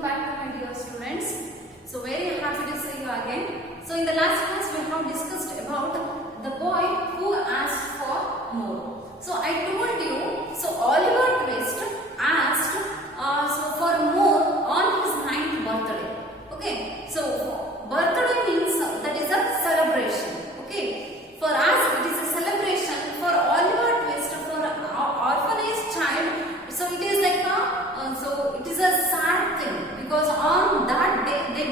welcome back to my dear students. So very happy to see you again. So in the last class we have discussed about the boy who asked for more. So I told you, so Oliver Twist asked for more on his 9th birthday. Okay, so birthday means that is a celebration. Okay, for us it is a celebration. For Oliver Twist, for orphanage child, so it is like so it is a sad thing, because on that day they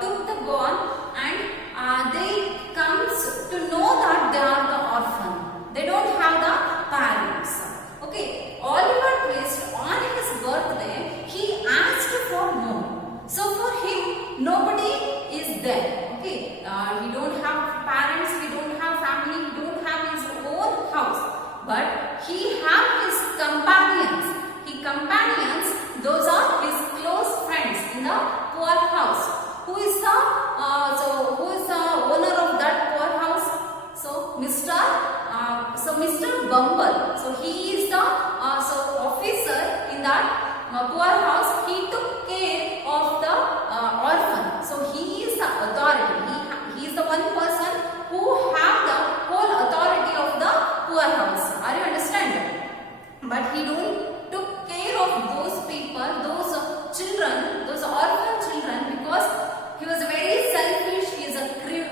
took the ball and they comes to know that they are the orphan. They don't have the parents. Okay, Oliver Twist on his birthday he asked for more. So for him nobody is there. Okay, he don't have parents, he don't have family, he don't have his own house, but he have his companions. Those are his close friends in the poor house. Who is the owner of that poor house? So Mr. Bumble. So he is the officer in that poor house. He took care of the orphan. So he is the authority. He is the one person who have the whole authority of the poor house. Are you understand? But he don't took care of those people, those children, those orphan children, because he was very selfish. He is a cruel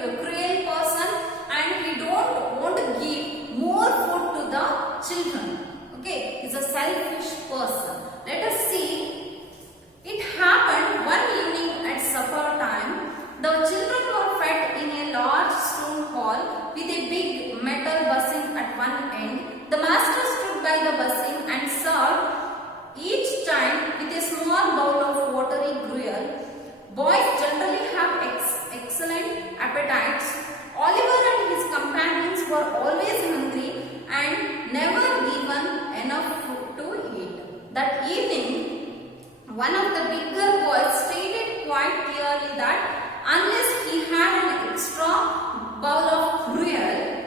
person and he don't want to give more food to the children. Okay, he is a selfish person. Let us see. It happened one evening at supper time. The children were fed in a large stone hall with a big metal basin at one end. The master stood by the basin and served each child with a small bowl of watery gruel. Boys generally have excellent appetites. Oliver and his companions were always hungry and never given enough food to eat. That evening, one of the bigger boys stated quite clearly that unless he had an extra bowl of gruel,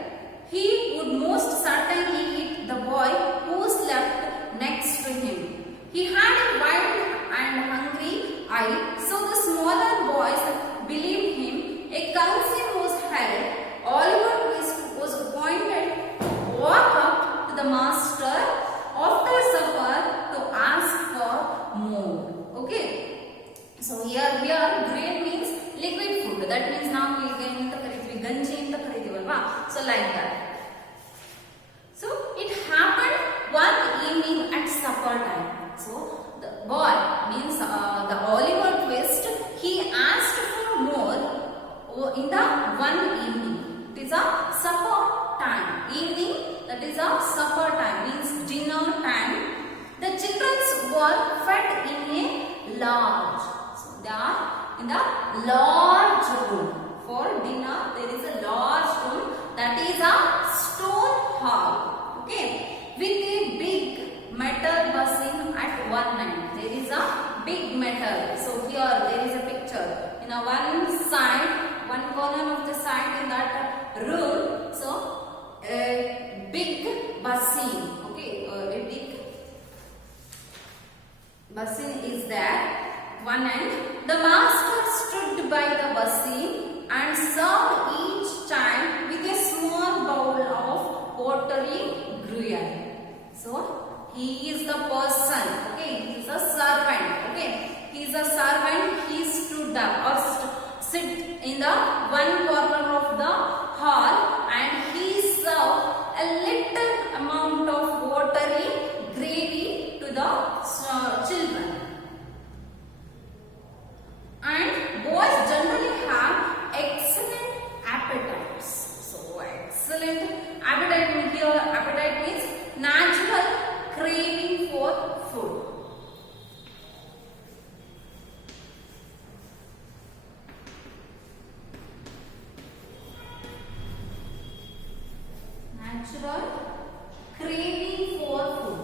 he would most certainly eat the boy who slept next to him. He had a wide and hungry eye, so the smaller boys believed him. A council was held. Oliver Twist was appointed to walk up to the master after supper to ask for more. Okay. So here grain means liquid food. That means now we ganji anta karidivalva. So like that. So it happened one evening at supper time. So the boy means the Oliver Twist, he asked for more in the one evening. It is a supper time. Evening, that is a supper time, means dinner time. The children were fed in a large. So they are in the large room. For dinner, there is a large room, that is a stone hall. Okay, with a big metal basin at one end. There is a big metal. So here there is a picture. In one side, one corner of the side in that room. So a big basin. Okay, a big basin is there. One end. The master stood by the basin and served each child with a small bowl of watery gruel. So he is the person. Okay, he is a servant. Okay, he is a servant. He stood up or sit in the one corner of the hall and he served a little amount of watery gravy to the children. And boys generally have excellent appetites. So excellent appetite here. Appetite means natural craving for food. Natural craving for food.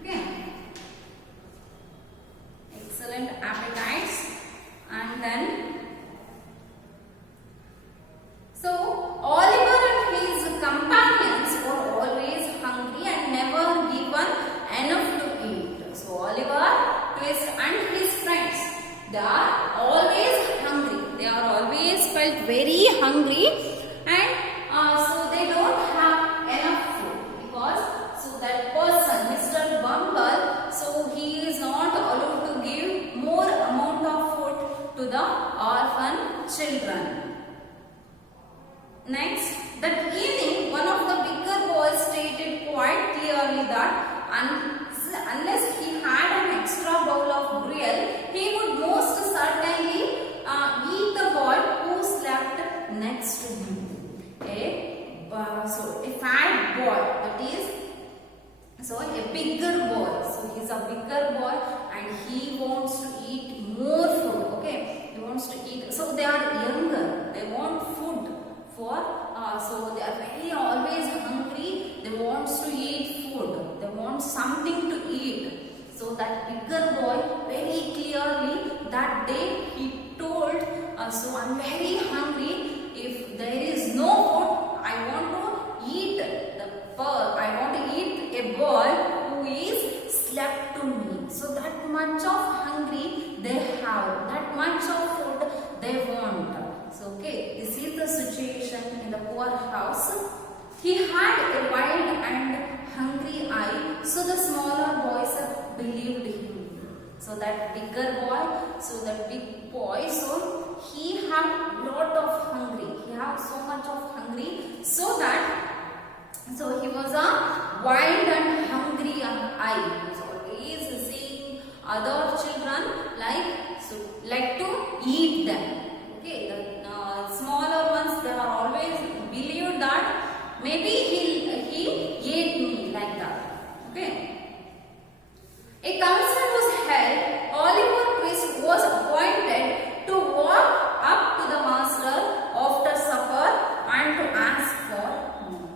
Okay. Excellent appetites. And then so Oliver and his companions were always hungry, and so they don't have enough food because so that person, Mr. Bumble, so he is not allowed to give more amount of food to the orphan children. Next, that evening, one of the bigger boys stated quite clearly that unless he had an extra bowl of gruel, he would most certainly eat the boy who slept next to him. So a fat boy, that is, so a bigger boy. So he's a bigger boy and he wants to eat more food. Okay, he wants to eat. So they are younger. They want food for. So they are very always hungry. They want to eat food. They want something to eat. So that bigger boy very clearly that day he told. So I'm very hungry. If there is no food, I want to eat I want to eat a boy who is slept to me. So that much of hungry they have, that much of food they want. So okay, this is the situation in the poor house. He had a wild and hungry eye, so the smaller boys believed him. So that bigger boy, so that big boy, so he had lot of hungry. He had so much of hungry, so that so he was a wild and hungry eye. He was always seeing other children like to eat them. Okay, the smaller ones, they are always believed that maybe he ate me like that. Okay. A council was held. Oliver Twist was appointed to walk up to the master after supper and to ask for more.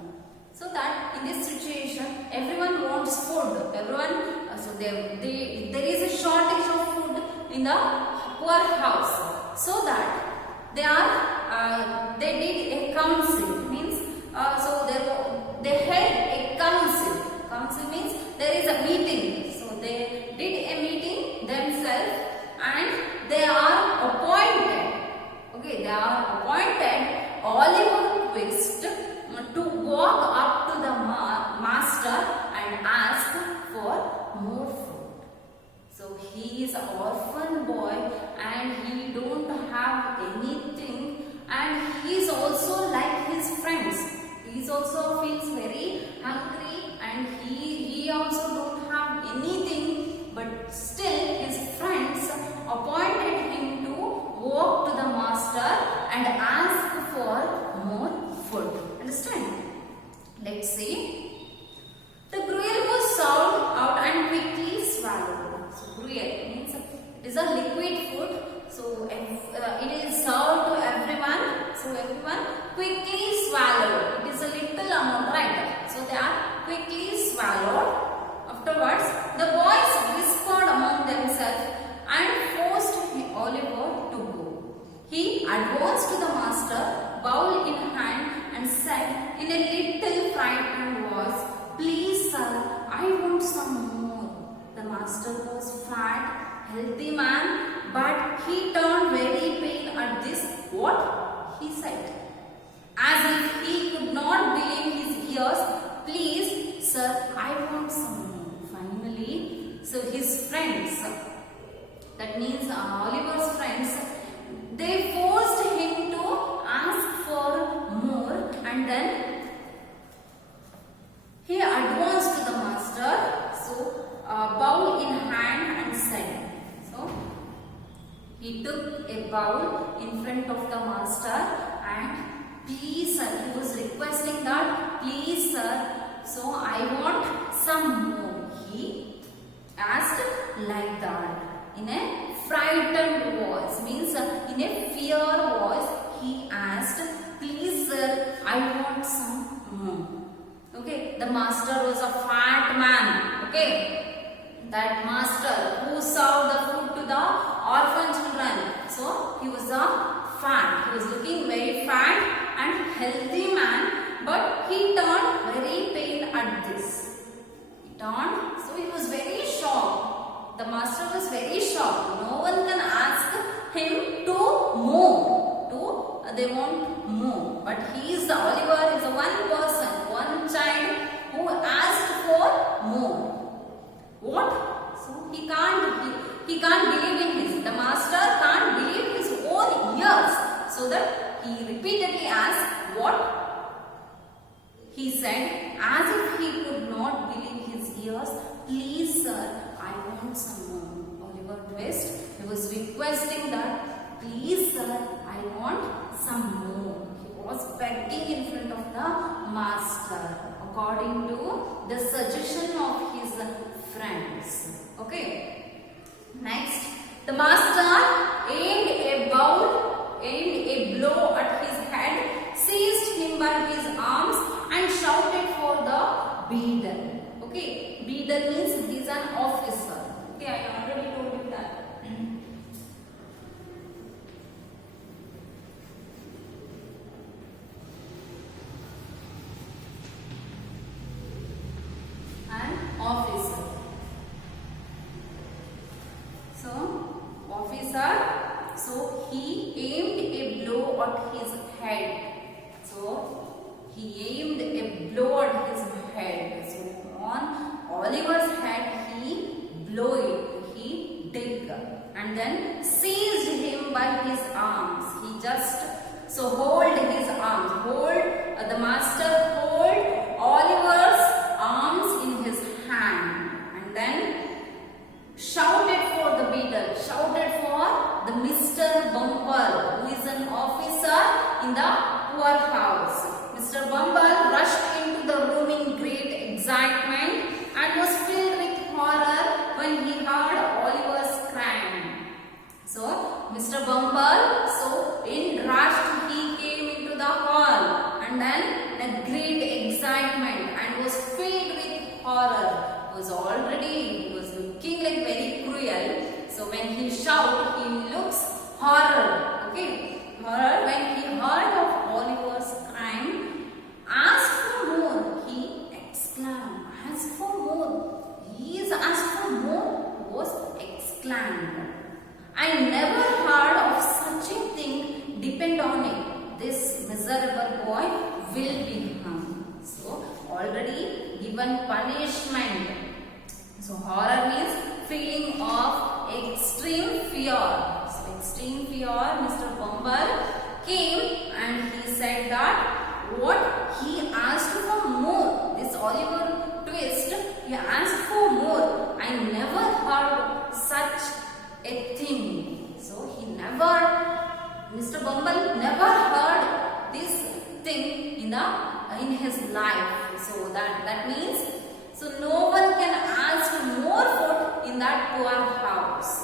So that in this situation, everyone wants food. Everyone, so there is a shortage of food in the poor house. So that they did a council. Means so they held a council. Council means there is a meeting. So they did a meeting themselves and they are appointed. Okay, they are appointed Oliver Twist to walk up to the master and ask for more food. So he is an orphan boy and he don't have anything, and he is also like his friends. He also feels very hungry and he also don't have anything, but still his friends appointed him to walk to the master and ask for more food. Understand? Let's see. The gruel was served out and quickly swallowed. So gruel means it is a liquid food. So it is served to everyone. So everyone quickly swallowed. It is a little amount, right? So they are quickly swallowed. Afterwards, the boys whispered among themselves and forced Oliver to go. He advanced to the master, bowl in hand, and said in a little frightened voice, "Please, sir, I want some more." The master was fat, healthy man, but he turned very pale at this. What? He said, as if he could not believe his ears. "Please, sir, I want some more." Finally, so his friends, that means Oliver's friends, they forced him to ask for more, and then he advanced to the master, so bowl in hand, and said, so he took a bowl in front of the master and, "Please, sir," he was requesting that, "Please, sir, so I want some more." He asked like that in a frightened voice, means in a fear voice he asked, "Please, sir, I want some more." Okay, the master was a fat man. Okay, that master who served the food to the orphan children, so he was a fat. He was looking very fat and healthy man, but he turned very pale at this. He turned, so he was very shocked. The master was very shocked. No one can ask him to more. they want more. But Oliver is a one person, one child who asked for more. What? So he can't believe in the master can't believe his own ears. So that he repeatedly asked what? He said, as if he could not believe his ears, please sir, I want some more. Oliver Twist, he was requesting that, please sir, I want some more. He was begging in front of the master according to the suggestion of his friends. Okay. Next, the master aimed a blow at his head, seized him by his arms and shouted for the beadle. Okay, beadle means he is an officer. Okay, I already told you that. An officer. So he aimed a blow at his head. So he aimed a blow at his head. So on Oliver's head he blew it. He dig and then seized him by his arms. He just hold his arms. The master hold Oliver's arms in his hand and then shouted for the beadle, shouted for the Mr. Bumble, who is an officer in the poorhouse. Mr. Bumble rushed into the room in great excitement and was filled with horror when he heard Oliver's crying. So, Mr. Bumble, in rush he came into the hall and then in a great excitement and was filled with horror. He was looking like very cruel. So when he shouts, he looks horror. Okay, horror. When he heard of Oliver's crime, ask for more. He exclaimed, "Ask for more." He is asked for more. Was exclaimed. I never heard of such a thing. Depend on it. This miserable boy will be hung. So already given punishment. So horror means feeling of extreme fear. So extreme fear, Mr. Bumble came and he said that what? He asked for more. This Oliver Twist, he asked for more. I never heard such a thing. So Mr. Bumble never heard this thing in his life. So that means no one can ask more food in that poor house.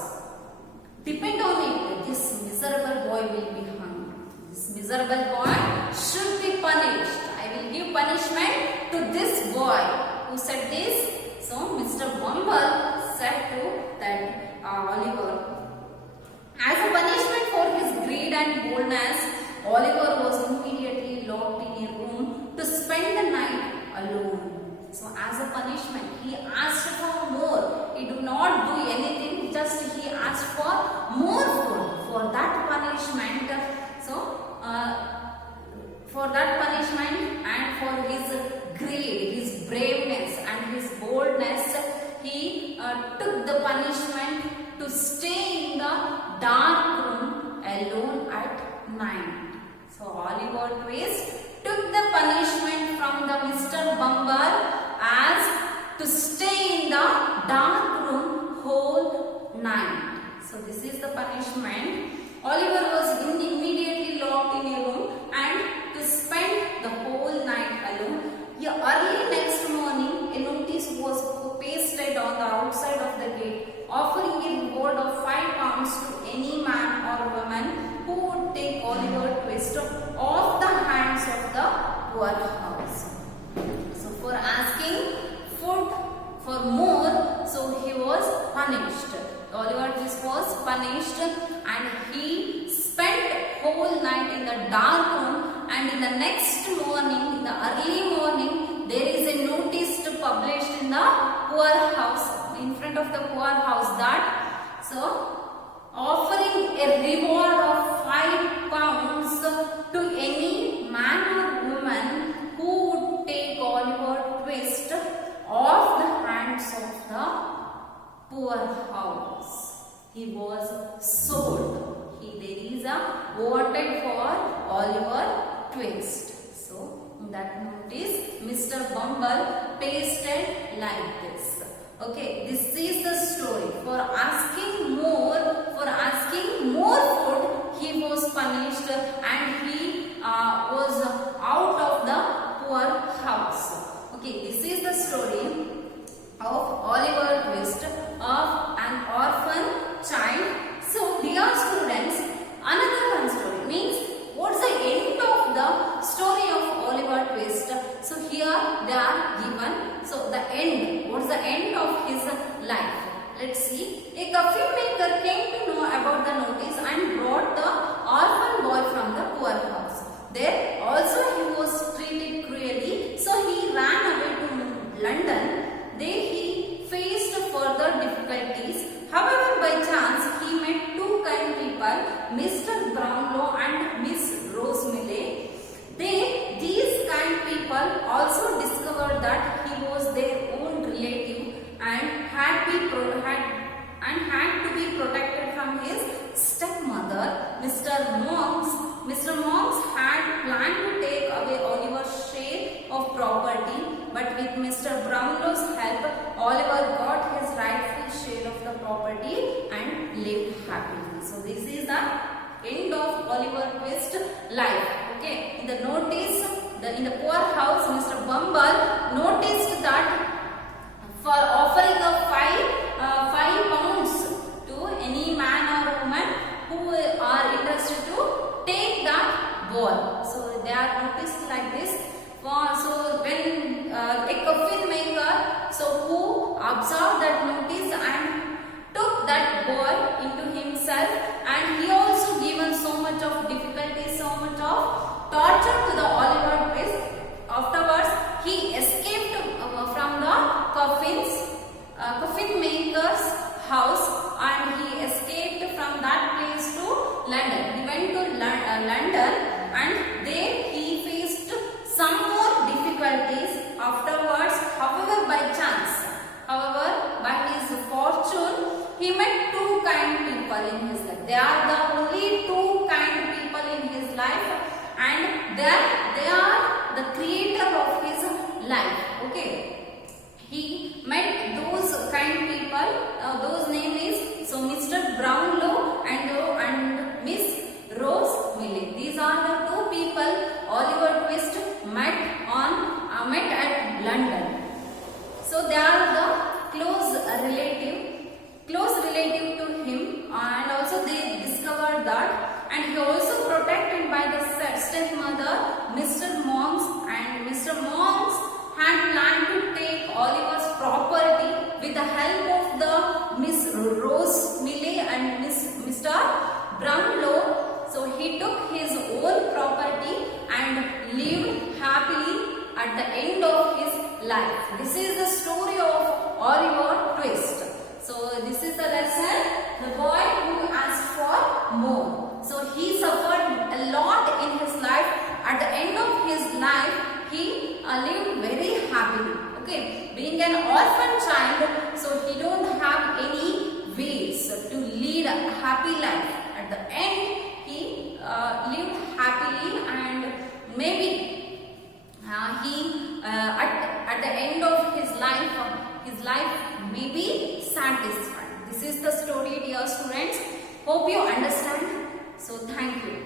Depend on it. This miserable boy will be hung. This miserable boy should be punished. I will give punishment to this boy. Who said this? So Mr. Bumble said to that Oliver. As a punishment for his greed and boldness, Oliver was immediately locked in a room to spend the night alone. So as a punishment, he asked for more. He did not do anything, just he asked for more food. For that punishment, and for his greed, his braveness and his boldness, he took the punishment to stay in the dark room alone at night. So Oliver Twist took the punishment from the Mr. Bumble as to stay in the dark room whole night. So this is the punishment. Oliver was immediately locked in a room and to spend the whole night alone. Early next morning, a notice was pasted on the outside of the gate, offering a reward of £5 to any man or woman who would take Oliver Twist off the hands of the poorhouse. So for asking food for more, so he was punished. Oliver Twist was punished and he spent whole night in the dark room, and in the next morning, in the early morning, there is a notice published in the poorhouse, in front of the poorhouse, that offering a reward of £5 voted for Oliver Twist. So that note is Mr. Bumble tasted like this. Okay, this is the story. For asking more food, he was punished and he was out of the poor house. Okay, this is the story of Oliver Twist, of an orphan child. So, dear students, another one story means what's the end of the story of Oliver Twist? So, here they are given. So, the end. What's the end of his life? Let's see. A coffin maker came to know about the notice and brought the orphan boy from the poor house. There also he was treated cruelly, so he ran away to London. There he faced further difficulties. However, by chance he met two kind people, Mr. Brownlow and Miss Rose Millay. These kind people also discovered that he was their own relative and had to be protected from his stepmother, Mr. Monks. Mr. Monks had planned to take away Oliver's share of property, but with Mr. Brownlow's help, Oliver got his rightful share of the property and lived happily. So this is the end of Oliver Twist's life. Okay, in the notice, in the poor house, Mr. Bumble noticed that for offering a five pounds to any man or woman who are interested to take that ball. So they are noticed like this. So when a coffin maker, so who observed that notice and took that boy into himself, and he also given so much of difficulty, so much of torture to the Oliver Twist. Afterwards, he escaped from the coffin maker's house, and he escaped from that place to London. He went to London, and there he faced some more difficulties. Afterwards, however, by his fortune, he met two kind people in his life. They are the only two kind people in his life, and they are the creator of his life. Okay. He met those kind people. Those name is so Mr. Brownlow and Miss Rose Millay. These are the two people Oliver Twist met at London. So they are the close relative to him, and also they discovered that, and he also protected by the stepmother, Mr. Monks, and Mr. Monks had planned to take Oliver's property with the help of the Miss Rose Millay and Mr. Brownlow. So he took his own property and lived happily at the end of his life. This is the story of Oliver Twist. So this is the lesson, the boy who asked for more. So he suffered a lot in his life. At the end of his life, he lived very happily. Okay, being an orphan child, so he don't have any ways to lead a happy life. At the end, he lived happily, and maybe at the end of his life may be satisfied. This is the story, dear students. Hope you understand. So thank you.